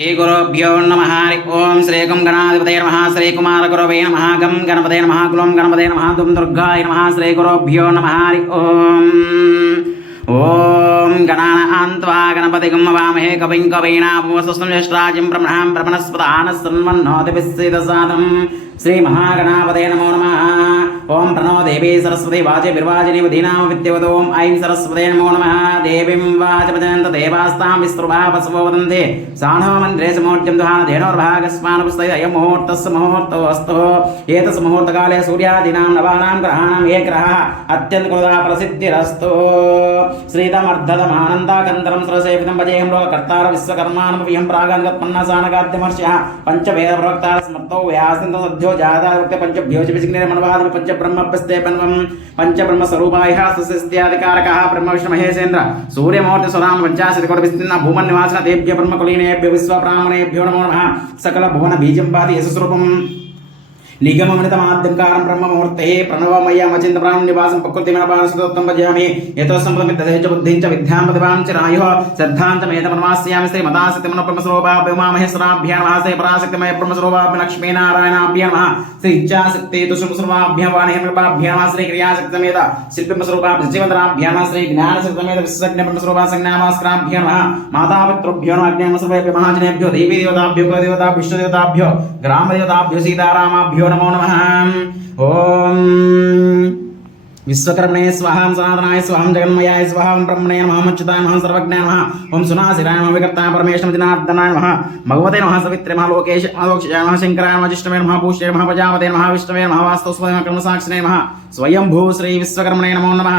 శ్రీ గురుభ్యో నమ హరి ఓం శ్రీ గం గణాధిపతయ నమ శ్రీ కుమార గురవే నమ గం గణపతయ నమ కులం గణపతయ నమ దుం దుర్గాయ నమ శ్రీ గురుభ్యో నమ హరి ఓం ఓం ఓం గణానాన్త్వా గణపతి వామహే కవిం కవీనామోస్తం జ్యేష్ఠరాజం బ్రహ్మణాం బ్రహ్మణస్పదానస్సన్మన్నోతిభిస్సిదసాదం శ్రీ మహాగణాపదే నమో నమ ఓం ప్రణో దేవీ సరస్వతి వాచ విర్వాజిని విధీనామ విద్యవతో ఓం ఐం సరస్వతే నమో నమ దేవీం వాచ భజనంత దేవాస్తాం విస్తృభా పశువో వదంతి సానో మంత్రే సమూర్త్యం దుహాన ధేనోర్భాగస్మానపుస్తయ అయం ముహూర్తస్సు ముహూర్తోస్తు ఏతస్ ముహూర్తకాలే సూర్యాదీనాం నవానాం గ్రహాణం ఏ గ్రహ అత్యంత కృదా ప్రసిద్ధిరస్తు శ్రీతమర్ధదమానందాకంతరం సరసేవితం భజేయం లోకర్తార విశ్వకర్మాణమవిహం ప్రాగాంగత్పన్నసానగాద్యమర్ష్య పంచవేద ప్రవక్తార స్మర్తౌ వ్యాసింత సద్యో జాతావక్త పంచభ్యో చిపిసిగ్నే మనవాదిమి పంచ బ్రహ్మభ్యస్తే పన్వం పంచ బ్రహ్మ స్వరూపాయ సస్యస్త్యాధికారక బ్రహ్మ విష్ణు మహేశేంద్ర సూర్యమూర్తి సురామ పంచాశతి కోటి విస్తీర్ణ భూమన్ నివాసన దేభ్య బ్రహ్మకులీనేభ్య విశ్వ బ్రాహ్మణేభ్యో నమో నమః సకల భువన బీజం పాతి యశస్వరూపం నిగమమృతమాద్యంకారం బ్రహ్మముహూర్తే ప్రణవమయ్యమచింత ప్రాణనివాసం ప్రకృతిమనపానసుతం భజామి యతో సంపదమిద్దదేచ బుద్ధిం చ విద్యాం ప్రతిభాం చ రాయుః శ్రద్ధాం చ మేధమనమాస్యామి శ్రీ మదాశక్తిమన బ్రహ్మస్వరూపాభ్యమామహేశ్వరాభ్య నమః శ్రీ పరాశక్తిమయ బ్రహ్మస్వరూపాభ్య లక్ష్మీనారాయణాభ్య నమః శ్రీ ఇచ్ఛాశక్తి తుషుమస్వరూపాభ్య వాణిహేమృపాభ్య నమః శ్రీ క్రియాశక్తిమేత శిల్పిమస్వరూపాభ్య జీవంతరాభ్య నమః శ్రీ జ్ఞానశక్తిమేత విశ్వజ్ఞ బ్రహ్మస్వరూపా సంజ్ఞామాస్క్రాభ్య నమః మాతాపితృభ్యో అజ్ఞామస్వరూపేభ్య మహాజనేభ్యో దేవీదేవతాభ్యో దేవతాభ్యో ఇష్టదేవతాభ్యో గ్రామదేవతాభ్యో సీతారామాభ్యో నమో నమ ఓం విశ్వకర్మణే స్వహం సనాతనాయ స్వహం జగన్మయాయ స్వహం బ్రహ్మణే నమః అచ్యుతాయ నమః సర్వజ్ఞాయ నమః ఓం సునాశిరాయ నమః వికర్తాయ పరమేశ్వర దినార్దనాయ నమః భగవతే నమః సవిత్రే నమః లోకేశ లోక్షయాయ నమః శంకరాయ నమః జిష్ణవే నమః పూష్యే నమః ప్రజాపతే నమః విష్ణవే నమః వాస్తవస్వదే నమః కర్మసాక్షినే నమః స్వయంభూ శ్రీ విశ్వకర్మణే నమో నమః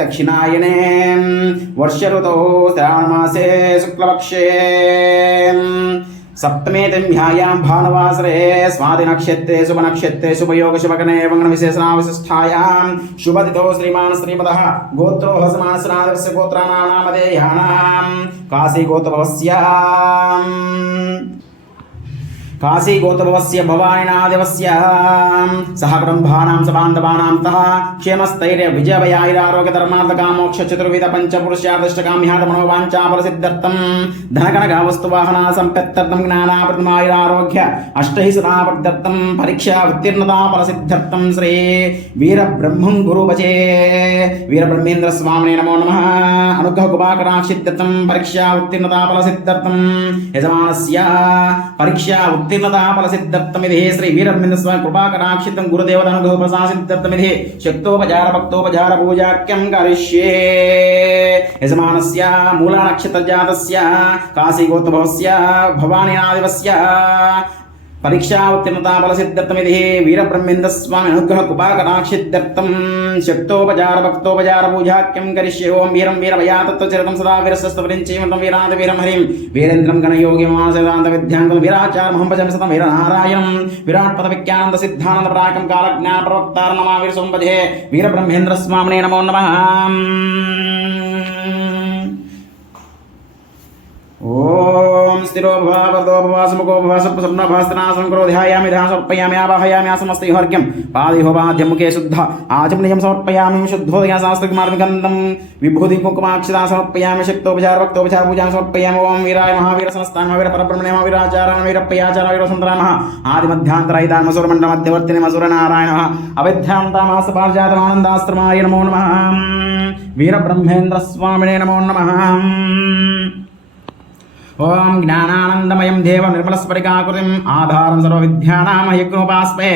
दक्षिणायने वर्षऋतौ श्रावणमासे शुक्लपक्षे सप्तमे तिम्यायां भानुवासरे स्वादिनक्षत्रे शुभनक्षत्रे शुभयोग शुभगणे वङ्गणविशेषणाविशिष्ठायां शुभदितो श्रीमान् श्रीमदः गोत्रो हसमानस्नादस्य गोत्राणानामधेयानां కాశీగోతభవస్య భవానినాదివస్య సహ బ్రహ్మాణాం సబాంధవానాం తః క్షేమస్థైర్య విజయవయాయురారోగ్యధర్మార్థకామోక్ష చతుర్విధ పంచపురుషాదృష్టకామ్యాద మనోవాంఛాపరసిద్ధర్థం ధనకనక వస్తువాహన సంపెత్తర్థం జ్ఞానాపృతమాయురారోగ్య అష్టై సదాపర్థం పరీక్షా ఉత్తీర్ణతా పరసిద్ధర్థం శ్రీ వీరబ్రహ్మం గురుభజే వీరబ్రహ్మేంద్ర స్వామినే నమో నమ అనుగ్రహ కుబాకరాక్షిద్ధర్థం పరీక్షా ఉత్తీర్ణతా ఫలసిద్ధర్థం యజమానస్య పరీక్షా ఉత్తీర్ణతాఫలసిద్ధర్థమిధి శ్రీ వీరర్మింద స్వామి కృపాకరాక్షితం గురుదేవదనుగ్రహ ప్రసాసిద్ధర్థమిధి శక్తోపచార భక్తోపచార పూజాఖ్యం కరిష్యే యజమానస్య మూలానక్షత్రజాతస్య కాశీగోత్భవస్య భవానీనాదివస్య పరీక్షా ఉత్తీర్ణతా బలసిద్ధర్థమిది వీరబ్రహ్మేంద్రస్వామి అనుగ్రహ కృపాకటాక్షిద్ధర్థం శక్తోపచార భక్తోపచార పూజాఖ్యం కరిష్యే. ఓం వీరం వీరవయాతత్వచరితం సదా వీరస్వస్తపరించేమతం వీరాంత వీరం హరిం వీరేంద్రం గణయోగి మాసదాంత విద్యాంగం వీరాచారమహం భజం సతం వీరనారాయణం. విరాట్ పద విజ్ఞానంద సిద్ధానంద ప్రాకం కాలజ్ఞా ప్రవక్తార నమా వీర సంపదే వీరబ్రహ్మేంద్రస్వామినే నమో నమః. ఓ స్థిరో భవావర్దో భవాసముఖో భవాసప్రసన్నభాస్తనాసం క్రోధ్యాయామి ధ్యాన సమర్పయామి ఆవాహయామి ఆసమస్తైహర్ఘ్యం పాదిహోపాద్యం ముఖే శుద్ధ ఆచమనియం సమర్పయామి శుద్ధోదయ శాస్త్రకుమార్మిగంధం విభూతి కుంకుమాక్షితా సమర్పయామి శక్తోపచార భక్తోపచార పూజాం సమర్పయామి ఓం వీరాయ మహావీర సంస్థాన మహావీర పరబ్రహ్మణే మహావీరాచారాయణ వీరప్పయాచార వీరసుందర మహా ఆది మధ్యాంతరైదా మసురమండ మధ్యవర్తిని ఓం జ్ఞానానందమయం దేవ నిర్మలస్ఫటికాకృతిం ఆధారం సర్వవిద్యానామయజ్ఞోపాస్మే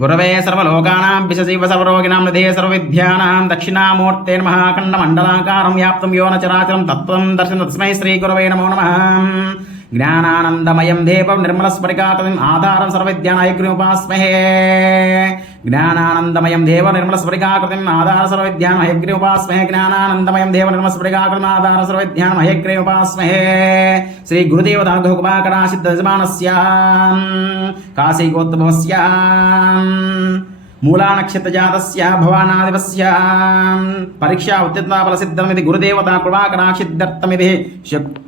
గురవే సర్వలోకానాం పిశశివ సర్వరోగిణాం నిధే సర్వవిద్యానాం దక్షిణామూర్తే మహాఖండమండలాకారం వ్యాప్తం యోన చరాచరం తత్వం దర్శన తస్మై శ్రీ గురవే నమో నమః. జ్ఞానానందమయం దేవం నిర్మలస్ఫటికాకృతిం ఆధారం సర్వవిద్యానాయజ్ఞోపాస్మహే జ్ఞానానందమయం దేవ నిర్మల స్ఫటికాకృతిం ఆధార సర్వవిద్యాన్ హయగ్రీవ ఉపాస్మహే. జ్ఞానానందమయం దేవ నిర్మల స్ఫటికాకృతిం ఆధార సర్వవిద్యాన్ హయగ్రీవ ఉపాస్మహే. శ్రీ గురుదేవ దార్ఘకుపాకడా సిద్ధ యజమానస్య కాశీగోత్తమస్య మూలా నక్షత్ర జాతస్య భవానాదివస్య పరీక్షా ఉత్తీర్ణతా సిద్ధమిది గురుదేవత కృపాకటాక్షిద్దర్థమిది శక్తి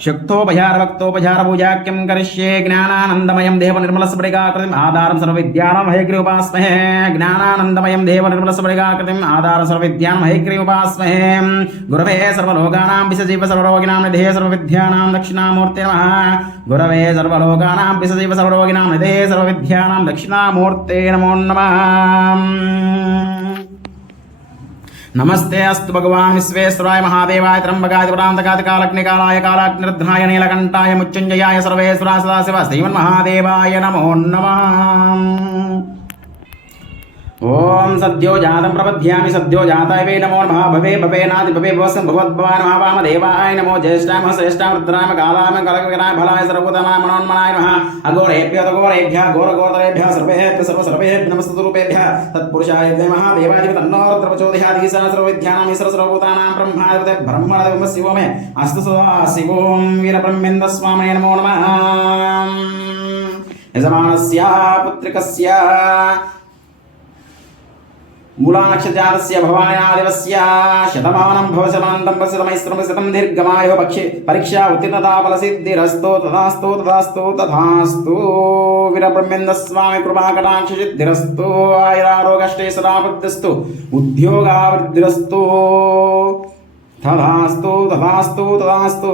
శక్తోపజారభక్తోపజారభూజాక్యం కరిష్యే జ్ఞానానందమయం దేవ నిర్మలస్ఫటికాకృతిం ఆధారం సర్వవిద్యానం హయగ్రీవపాస్మహే జ్ఞానానందమయం దేవ నిర్మలస్ఫటికాకృతిం ఆధారం సర్వవిద్యానం హయగ్రీవపాస్మహే గురవే సర్వలోకానాం విసజీవ సర్వరోగిణాం నిధే సర్వవిద్యానాం దక్షిణామూర్తి నమః గురవే సర్వలోకానాం విసజీవ సర్వరోగిణాం నిధే సర్వవిద్యానాం దక్షిణామూర్తే నమో నమః నమస్తే అస్తు భగవాన్ విశ్వేశ్వరాయ మహాదేవాయ త్రంబకాయ పురాంతకాది కాలగ్నికాలాయ కాలాగ్నిరుద్ధాయ నీలకంఠాయ ముత్యుంజయాయ సర్వేశ్వరా సదాశివ శ్రీమన్మహాదేవాయ నమో నమ. ఓం సద్యో జాతం ప్రపద్యామి సద్యో జాతాయ నమో నమః భవే భవే నాది భవే భవసం భగవద్భవాయ నమః వామ దేవాయ నమో జ్యేష్ఠామ శ్రేష్ఠామ రుద్రామ కాలామ కలకవిరామ ఫలాయ సర్వతమాయ మనోన్మనాయ నమః అఘోరేభ్య తఘోరేభ్య ఘోరఘోరతరేభ్య సర్వేభ్య సర్వ సర్వేభ్య నమస్తరూపేభ్య తత్పురుషాయ మహా మహాదేవాయ తన్నో రుద్రవచోదయాది సహస్రవిద్యానాం ఈశ్వర సర్వభూతానాం బ్రహ్మాధిపతే బ్రహ్మణ శివమే అస్తు సదా శివోం వీర బ్రహ్మేంద్ర స్వామయ నమో నమః. యజమానస్య పుత్రికస్య మూలానక్షత్రాలస్య భవాయాదివస్య శతమానం భవశమాంతం ప్రసితమైస్త్రం శతం దీర్ఘమాయో పక్షి పరీక్షా ఉత్తీర్ణతాఫలసిద్ధిరస్తో తదాస్తు తదాస్తు తథాస్తు వీరబ్రహ్మేంద్ర స్వామి కృపాకటాక్ష సిద్ధిరస్తు. ఆయురారోగశ్రేయసరాబుద్ధిస్తు ఉద్యోగావృద్ధిరస్తో తథాస్తు తథాస్తు తథాస్తు.